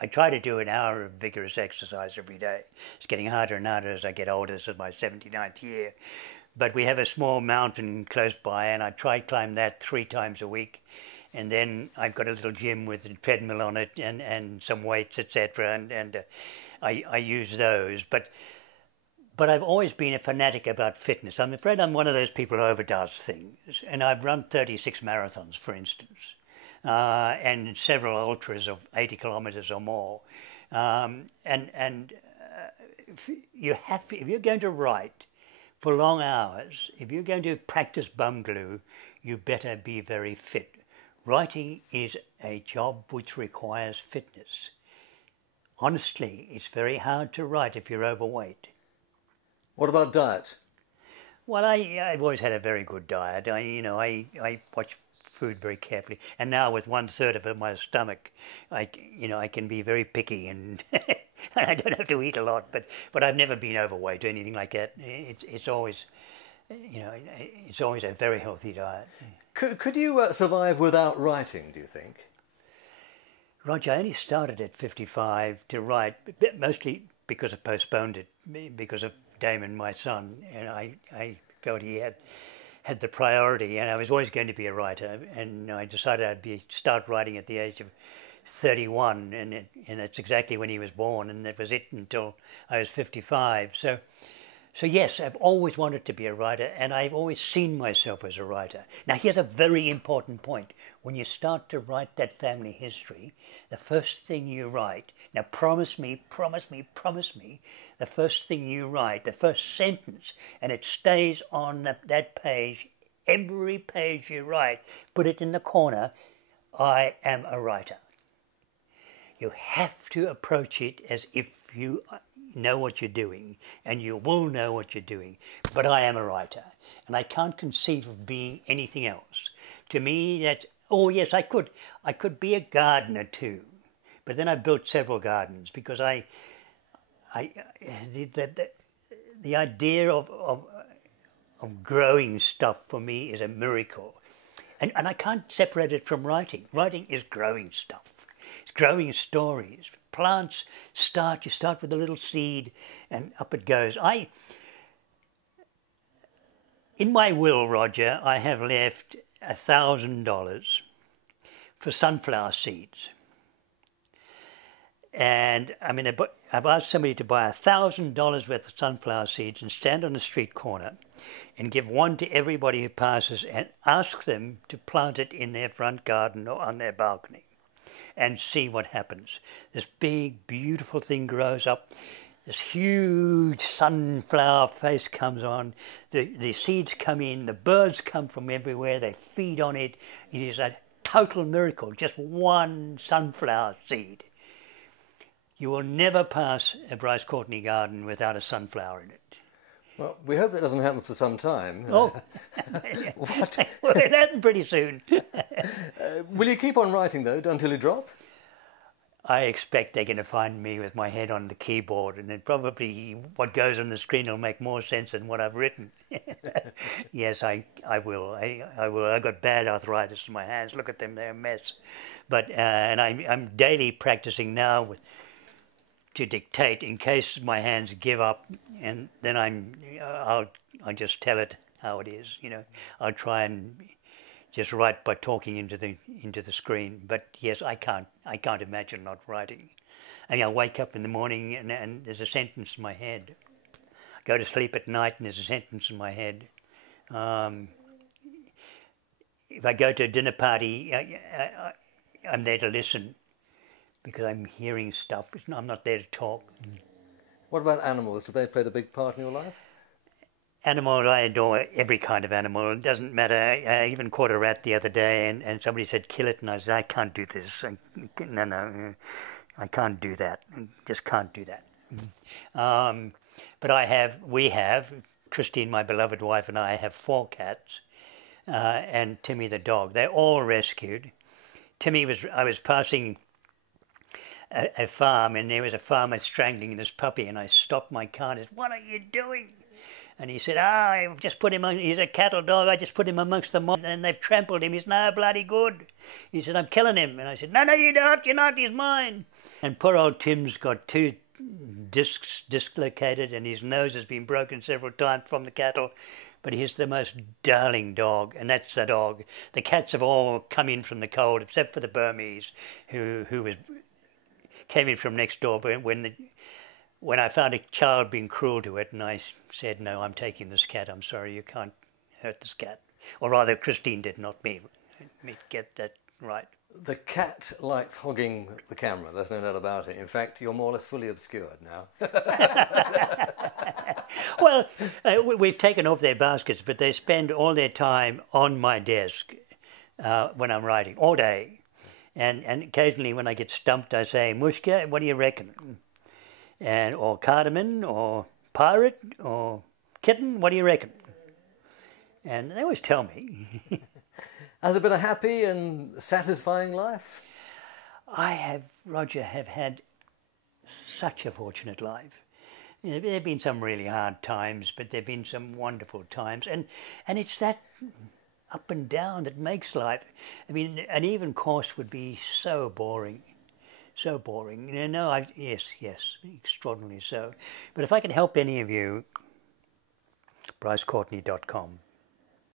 I try to do an hour of vigorous exercise every day. It's getting harder and harder as I get older. This is my 79th year. But we have a small mountain close by, and I try to climb that 3 times a week. And then I've got a little gym with a treadmill on it and some weights, etc. And I use those. But I've always been a fanatic about fitness. I'm afraid I'm one of those people who overdoes things. And I've run 36 marathons, for instance. And several ultras of 80 kilometers or more. If you're going to write for long hours, if you're going to practice bum glue, you better be very fit. Writing is a job which requires fitness. Honestly, it's very hard to write if you're overweight. What about diet? Well, I've always had a very good diet. I watch food very carefully, and now with 1/3 of my stomach, I can be very picky, and I don't have to eat a lot. But I've never been overweight or anything like that. It's always, it's always a very healthy diet. Could you survive without writing, do you think? Roger, I only started at 55 to write, mostly because I postponed it, because of Damon, my son, and I felt he had the priority, and I was always going to be a writer, and I decided I'd start writing at the age of 31, and that's exactly when he was born, and that was it until I was 55. So yes, I've always wanted to be a writer, and I've always seen myself as a writer. Now here's a very important point. When you start to write that family history, the first thing you write, now promise me, the first thing you write, the first sentence, and it stays on that page, every page you write, put it in the corner, I am a writer. You have to approach it as if you know what you're doing, and you will know what you're doing. But I am a writer, and I can't conceive of being anything else. To me, that's, oh yes, I could be a gardener too. But then I built several gardens because the idea of growing stuff for me is a miracle. And I can't separate it from writing. Writing is growing stuff. It's growing stories. Plants you start with a little seed and up it goes. In my will, Roger, I have left $1,000 for sunflower seeds. And I mean, I've asked somebody to buy $1,000 worth of sunflower seeds and stand on the street corner and give one to everybody who passes and ask them to plant it in their front garden or on their balcony and see what happens. This big, beautiful thing grows up. This huge sunflower face comes on. The seeds come in. The birds come from everywhere. They feed on it. It is a total miracle, just one sunflower seed. You will never pass a Bryce Courtenay garden without a sunflower in it. Well, we hope that doesn't happen for some time. Oh, What? Well, it'll happen pretty soon. Will you keep on writing, though, until you drop? I expect they're going to find me with my head on the keyboard, and then probably what goes on the screen will make more sense than what I've written. Yes, I will. I will. I've got bad arthritis in my hands. Look at them; they're a mess. But and I'm daily practicing now to dictate in case my hands give up, and then I'll just tell it how it is. I'll try and just write by talking into the screen. But yes, I can't imagine not writing. I mean, I wake up in the morning and there's a sentence in my head. I go to sleep at night and there's a sentence in my head. If I go to a dinner party, I'm there to listen because I'm hearing stuff. I'm not there to talk. What about animals? Do they play a big part in your life? Animals, I adore every kind of animal. It doesn't matter. I even caught a rat the other day, and somebody said, kill it, and I said, I can't do this. No, I can't do that. I just can't do that. But we have, Christine, my beloved wife, and I have 4 cats, and Timmy the dog. They're all rescued. I was passing a farm, and there was a farmer strangling this puppy, and I stopped my car and said, what are you doing? And he said, I've just put him on, he's a cattle dog, I just put him amongst the mob and they've trampled him, he's no bloody good. He said, I'm killing him. And I said, no, you're not, he's mine. And poor old Tim's got two discs dislocated and his nose has been broken several times from the cattle. But he's the most darling dog, and that's the dog. The cats have all come in from the cold, except for the Burmese, who came in from next door. But when I found a child being cruel to it, and I said, "No, I'm taking this cat. I'm sorry, you can't hurt this cat." Or rather, Christine did, not me. Let me get that right. The cat likes hogging the camera, there's no doubt about it. In fact, you're more or less fully obscured now. Well, we've taken off their baskets, but they spend all their time on my desk when I'm writing, all day. And occasionally when I get stumped, I say, "Mushka, what do you reckon?" Or cardamom, or pirate, or kitten, what do you reckon? And they always tell me. Has it been a happy and satisfying life? Roger, have had such a fortunate life. There have been some really hard times, but there have been some wonderful times. And it's that up and down that makes life. I mean, an even course would be so boring. So boring. Yes, extraordinarily so. But if I can help any of you, brycecourtenay.com.